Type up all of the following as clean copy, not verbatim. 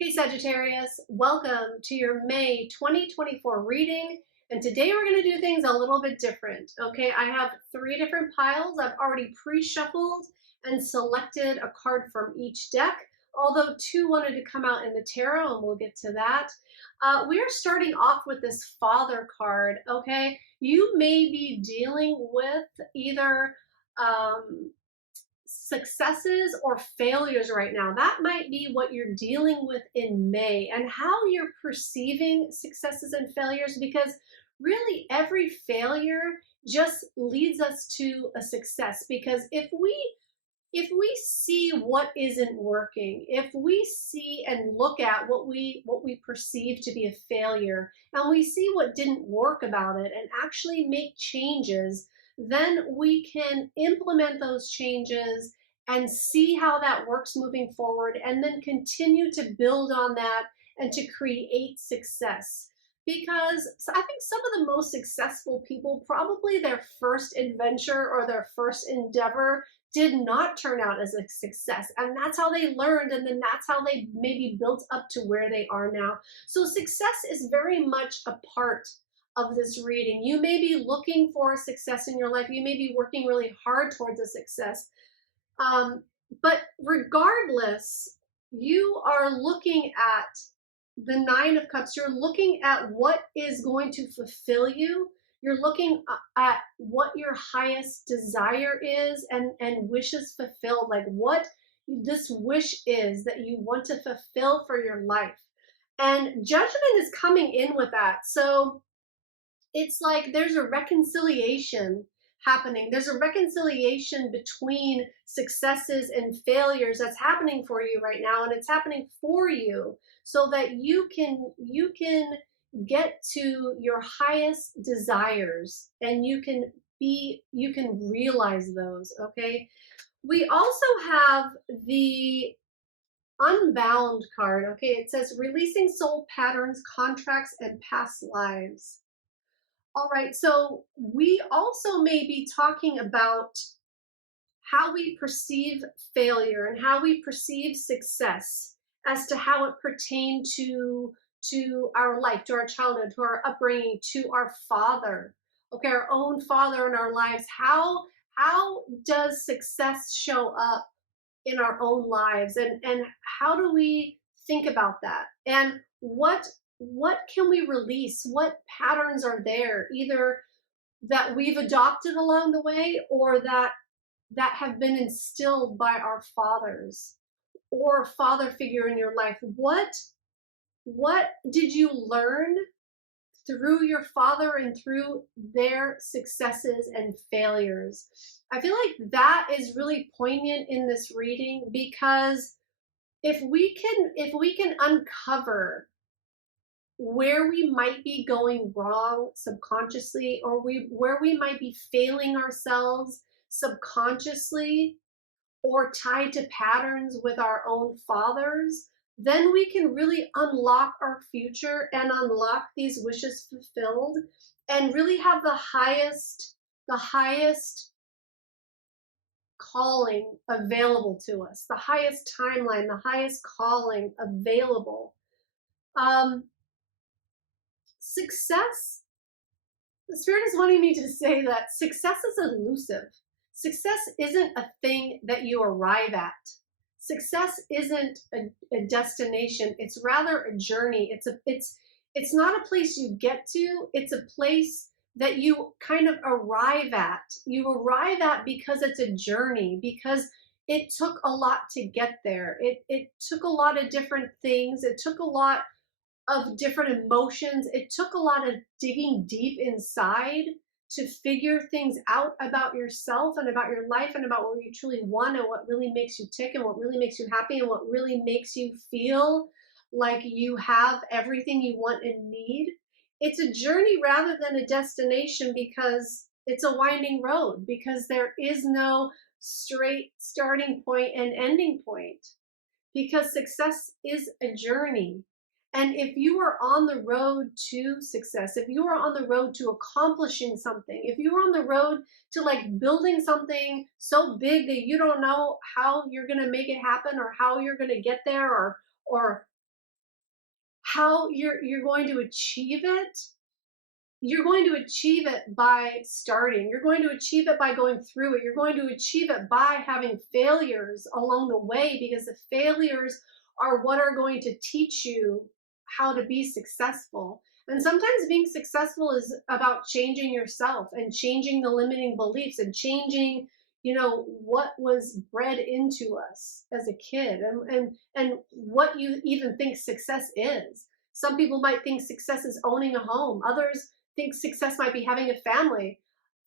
Hey Sagittarius, welcome to your May 2024 reading. And today we're going to do things a little bit different. Okay, I have three different piles. I've already pre-shuffled and selected a card from each deck, although two wanted to come out in the tarot, and we'll get to that. We are starting off with this Father card. Okay, you may be dealing with either successes or failures right now. That might be what you're dealing with in May, and how you're perceiving successes and failures, because really every failure just leads us to a success. Because if we see what isn't working, if we see and look at what we perceive to be a failure, and we see what didn't work about it and actually make changes, then we can implement those changes and see how that works moving forward, and then continue to build on that and to create success. Because I think some of the most successful people, probably their first adventure or their first endeavor did not turn out as a success, and that's how they learned, and then that's how they maybe built up to where they are now. So success is very much a part of this reading. You may be looking for a success in your life. You may be working really hard towards a success, but regardless, you are looking at the Nine of Cups. You're looking at what is going to fulfill you. You're looking at what your highest desire is, and wishes fulfilled, like what this wish is that you want to fulfill for your life. And Judgment is coming in with that. So it's like there's a reconciliation happening. There's a reconciliation between successes and failures that's happening for you right now, and it's happening for you so that you can get to your highest desires, and you can realize those. Okay, we also have the Unbound card. Okay, it says releasing soul patterns, contracts, and past lives. All right, so we also may be talking about how we perceive failure and how we perceive success as to how it pertained to our life, to our childhood, to our upbringing, to our father. Okay, our own father in our lives. How does success show up in our own lives, and how do we think about that? And what can we release? What patterns are there, either that we've adopted along the way, or that have been instilled by our fathers or father figure in your life? What did you learn through your father and through their successes and failures? I feel like that is really poignant in this reading, because if we can uncover where we might be going wrong subconsciously, or where we might be failing ourselves subconsciously, or tied to patterns with our own fathers, then we can really unlock our future and unlock these wishes fulfilled, and really have the highest calling available to us, the highest timeline, the highest calling available. Success, the Spirit is wanting me to say that success is elusive. Success isn't a thing that you arrive at. Success isn't a destination. It's rather a journey. It's not a place you get to. It's a place that you kind of arrive at. You arrive at because it's a journey, because it took a lot to get there. It took a lot of different things. It took a lot of different emotions. It took a lot of digging deep inside to figure things out about yourself and about your life and about what you truly want, and what really makes you tick, and what really makes you happy, and what really makes you feel like you have everything you want and need. It's a journey rather than a destination, because it's a winding road, because there is no straight starting point and ending point, because success is a journey. And if you are on the road to success, if you are on the road to accomplishing something, if you are on the road to like building something so big that you don't know how you're going to make it happen, or how you're going to get there, or how you're going to achieve it. You're going to achieve it by starting. You're going to achieve it by going through it. You're going to achieve it by having failures along the way, because the failures are what are going to teach you how to be successful. And sometimes being successful is about changing yourself and changing the limiting beliefs and changing, what was bred into us as a kid, and what you even think success is. Some people might think success is owning a home. Others think success might be having a family.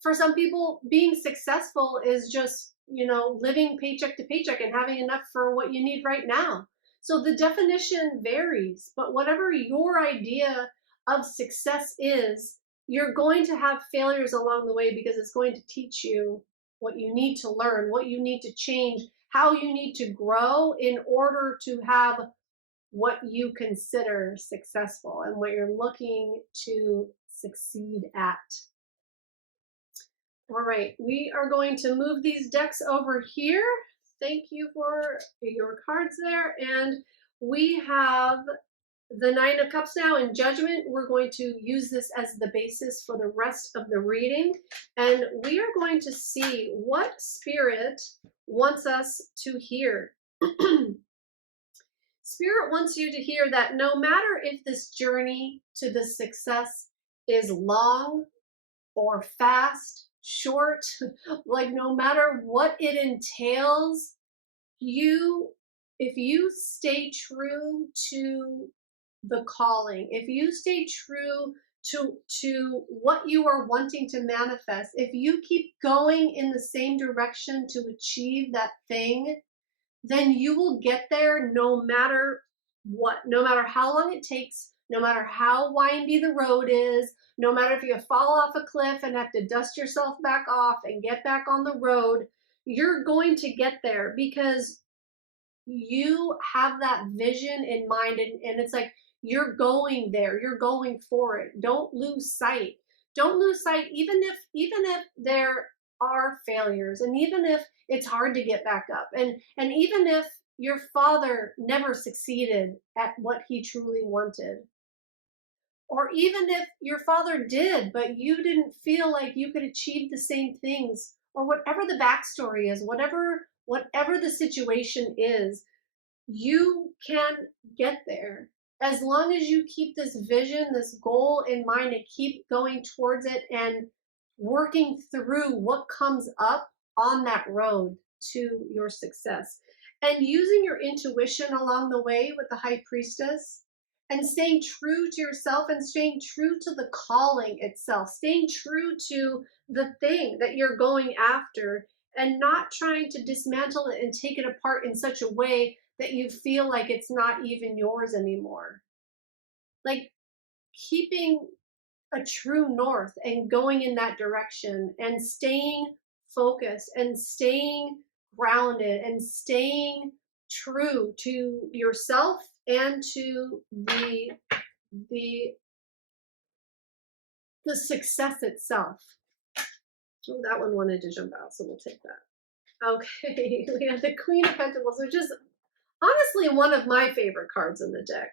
For some people, being successful is just, living paycheck to paycheck and having enough for what you need right now. So the definition varies, but whatever your idea of success is, you're going to have failures along the way, because it's going to teach you what you need to learn, what you need to change, how you need to grow in order to have what you consider successful and what you're looking to succeed at. All right, we are going to move these decks over here. Thank you for your cards there. And we have the Nine of Cups now in Judgment. We're going to use this as the basis for the rest of the reading. And we are going to see what Spirit wants us to hear. Spirit wants you to hear that no matter if this journey to the success is long or fast, short, like no matter what it entails, if you stay true to the calling, if you stay true to what you are wanting to manifest, if you keep going in the same direction to achieve that thing, then you will get there no matter what, no matter how long it takes, no matter how windy the road is, no matter if you fall off a cliff and have to dust yourself back off and get back on the road, you're going to get there because you have that vision in mind, and it's like you're going there, you're going for it. Don't lose sight. Don't lose sight, even if there are failures, and even if it's hard to get back up, and even if your father never succeeded at what he truly wanted, or even if your father did but you didn't feel like you could achieve the same things, or whatever the backstory is, whatever the situation is, you can get there as long as you keep this vision, this goal in mind, and keep going towards it and working through what comes up on that road to your success. And using your intuition along the way with the High Priestess, and staying true to yourself and staying true to the calling itself, staying true to the thing that you're going after, and not trying to dismantle it and take it apart in such a way that you feel like it's not even yours anymore. Like keeping a true north and going in that direction and staying focused and staying grounded and staying true to yourself and to the success itself. Oh, that one wanted to jump out, so we'll take that. Okay, we have the Queen of Pentacles, which is honestly one of my favorite cards in the deck.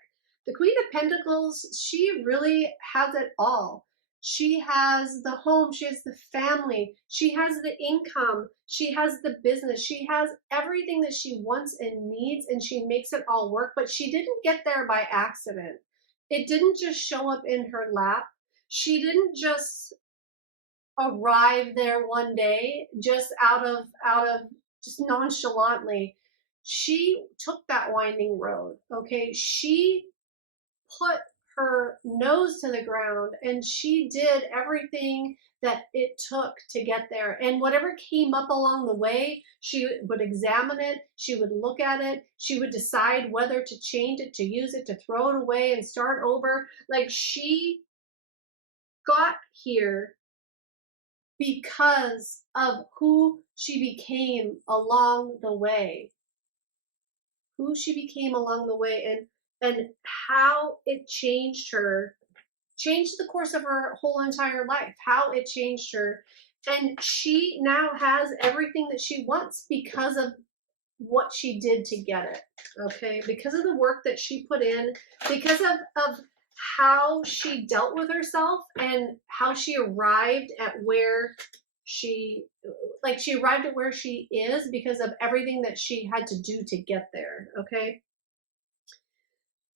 The Queen of Pentacles, she really has it all. She has the home, she has the family, she has the income, she has the business, she has everything that she wants and needs, and she makes it all work, but she didn't get there by accident. It didn't just show up in her lap. She didn't just arrive there one day just out of just nonchalantly. She took that winding road, okay? She put her nose to the ground and she did everything that it took to get there. And whatever came up along the way, she would examine it, she would look at it, she would decide whether to change it, to use it, to throw it away and start over. Like, she got here because of who she became along the way. Who she became along the way, and how it changed her, changed the course of her whole entire life, how it changed her. And she now has everything that she wants because of what she did to get it, okay? Because of the work that she put in, because of how she dealt with herself and how she arrived at where she, like she arrived at where she is because of everything that she had to do to get there, okay?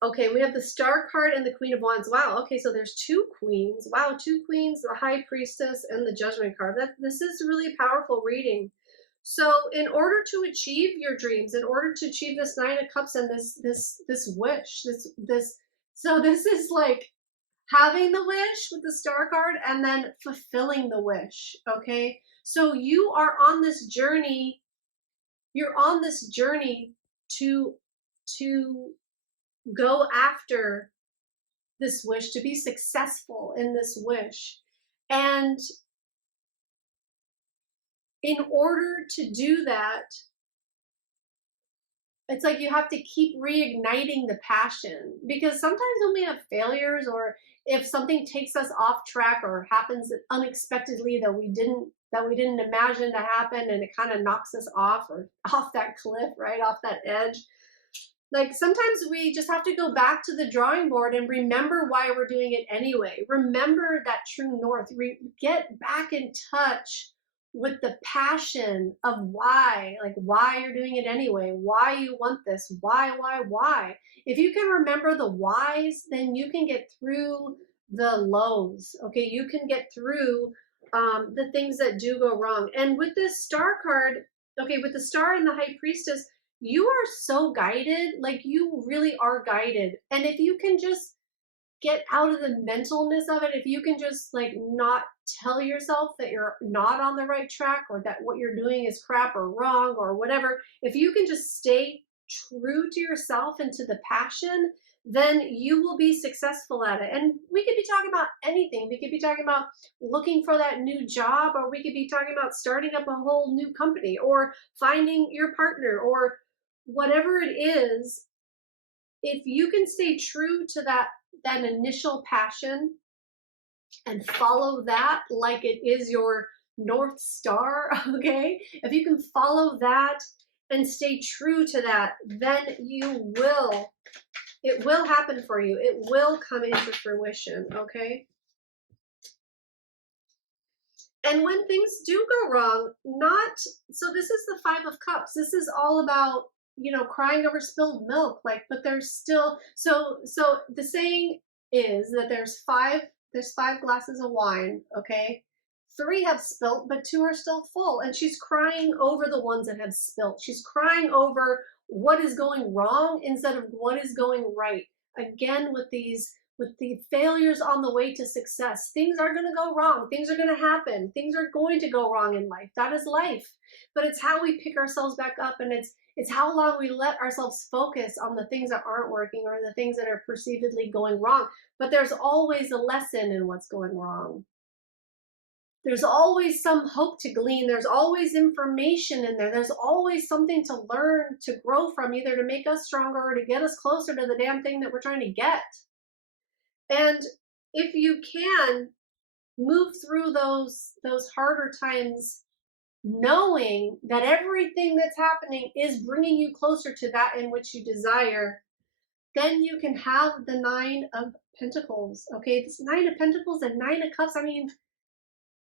Okay, we have the Star card and the Queen of Wands. Wow, okay, so there's two queens. Wow, two queens, the High Priestess and the Judgment card. This is really a powerful reading. So in order to achieve your dreams, in order to achieve this Nine of Cups and this wish, so this is like having the wish with the Star card and then fulfilling the wish, okay? So you are on this journey, you're on this journey to go after this wish, to be successful in this wish. And in order to do that, it's like you have to keep reigniting the passion, because sometimes when we have failures, or if something takes us off track or happens unexpectedly that we didn't imagine to happen, and it kind of knocks us off, or off that cliff, right off that edge, like sometimes we just have to go back to the drawing board and remember why we're doing it anyway. Remember that true north. Get back in touch with the passion of why, like why you're doing it anyway, why you want this, why. If you can remember the whys, then you can get through the lows, okay? You can get through the things that do go wrong. And with this Star card, okay, with the Star and the High Priestess, you are so guided, like you really are guided. And if you can just get out of the mentalness of it, if you can just like not tell yourself that you're not on the right track, or that what you're doing is crap or wrong or whatever, if you can just stay true to yourself and to the passion, then you will be successful at it. And we could be talking about anything. We could be talking about looking for that new job, or we could be talking about starting up a whole new company, or finding your partner, or whatever it is. If you can stay true to that initial passion and follow that like it is your North Star, okay? If you can follow that and stay true to that, then it will happen for you. It will come into fruition, okay? And when things do go wrong, so this is the Five of Cups. This is all about, crying over spilled milk, like, but there's still, so the saying is that there's five glasses of wine, okay? 3 have spilt, but 2 are still full. And she's crying over the ones that have spilt. She's crying over what is going wrong instead of what is going right. Again, with the failures on the way to success, things are going to go wrong. Things are going to happen. Things are going to go wrong in life. That is life. But it's how we pick ourselves back up, and it's how long we let ourselves focus on the things that aren't working, or the things that are perceivedly going wrong. But there's always a lesson in what's going wrong. There's always some hope to glean. There's always information in there. There's always something to learn, to grow from, either to make us stronger or to get us closer to the damn thing that we're trying to get. And if you can move through those harder times, knowing that everything that's happening is bringing you closer to that in which you desire, then you can have the 9 of Pentacles. Okay, this 9 of Pentacles and 9 of Cups. I mean,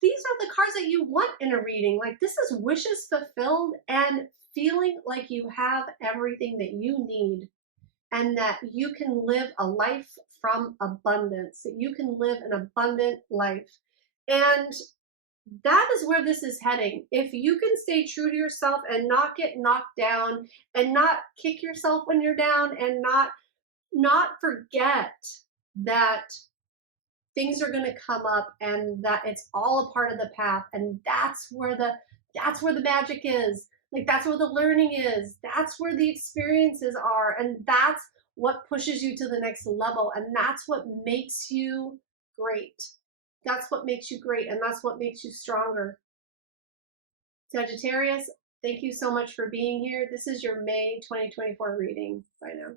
these are the cards that you want in a reading. Like, this is wishes fulfilled and feeling like you have everything that you need, and that you can live a life from abundance, that you can live an abundant life. And that is where this is heading. If you can stay true to yourself and not get knocked down, and not kick yourself when you're down, and not forget that things are going to come up, and that it's all a part of the path, and that's where the magic is. Like, that's where the learning is. That's where the experiences are, and that's what pushes you to the next level, and that's what makes you great. That's what makes you great, and that's what makes you stronger. Sagittarius, thank you so much for being here. This is your May 2024 reading. Bye now.